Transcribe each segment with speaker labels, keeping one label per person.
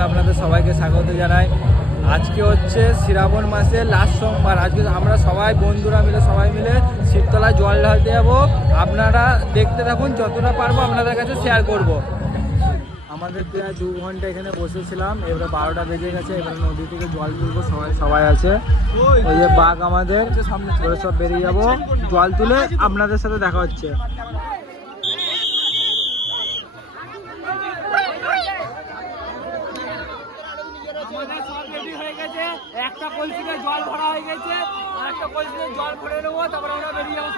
Speaker 1: ব্লগে আপনাদের সবাইকে স্বাগত জানাই। আজকে হচ্ছে শ্রাবণ মাসের লাস্ট সোমবার। আজকে আমরা সবাই বন্ধুরা মিলে সবাই মিলে শিবতলায় জল ঢালতে যাব। আপনারা দেখতে থাকুন যতটা পারব আপনাদের কাছে শেয়ার করব। আমাদের প্রায় দু ঘণ্টা এখানে বসেছিলাম এবারে বারোটা বেজে গেছে এবারে নদী থেকে জল তুলবো সবাই সবাই আছে। ওই যে বাঘ আমাদের ওরা সব বেরিয়ে যাব। জল তুলে আপনাদের সাথে দেখা হচ্ছে আমাদের সব রেডি হয়ে গেছে একটা কলসিতে জল ভরা হয়ে গেছে আর একটা কলসিতে জল ভরে নেব, তারপরে আমরা বেরিয়ে যাব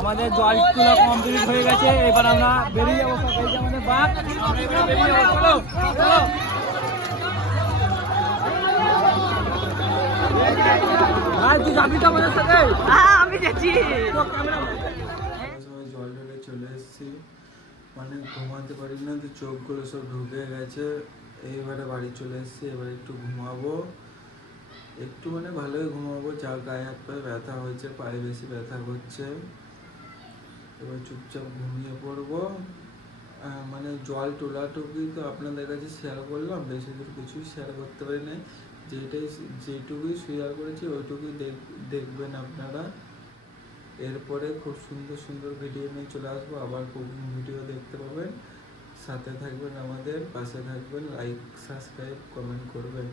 Speaker 1: আমাদের জল তোলা কমপ্লিট হয়ে গেছে। এবার আমরা বেরিয়ে যাব। সব আমাদের বাঘ আমরা বেরিয়ে যাব। চলো চলো। তুই যাবি তো আমাদের সাথে?
Speaker 2: আমি গেছি
Speaker 1: ক্যামেরা
Speaker 3: সবাই জল ঢেলে চলে এসেছি মানে ঘুমাতে পারি না, তো চোখগুলো সব ঢুকে গেছে। এইবারে বাড়ি চলে এসেছি, এবার একটু ঘুমাবো। একটু মানে ভালোই ঘুমাবো, যা গায়ে হাত পায়ে ব্যথা হয়েছে, পায়ে বেশি ব্যথা করছে এবার চুপচাপ ঘুমিয়ে পড়ব। মানে জল তোলাটুকুই তো আপনাদের কাছে শেয়ার করলাম, বেশি দূর কিছুই শেয়ার করতে পারি না যেটাই, যেটুকুই শেয়ার করেছি ওইটুকুই দেখ- দেখবেন আপনারা। এরপরে খুব সুন্দর সুন্দর ভিডিও নিয়ে চলে আসব। আবার খুব ভিডিও দেখতে পাবেন। সাথে থাকবেন আমাদের, পাশে থাকবেন লাইক সাবস্ক্রাইব কমেন্ট করবেন।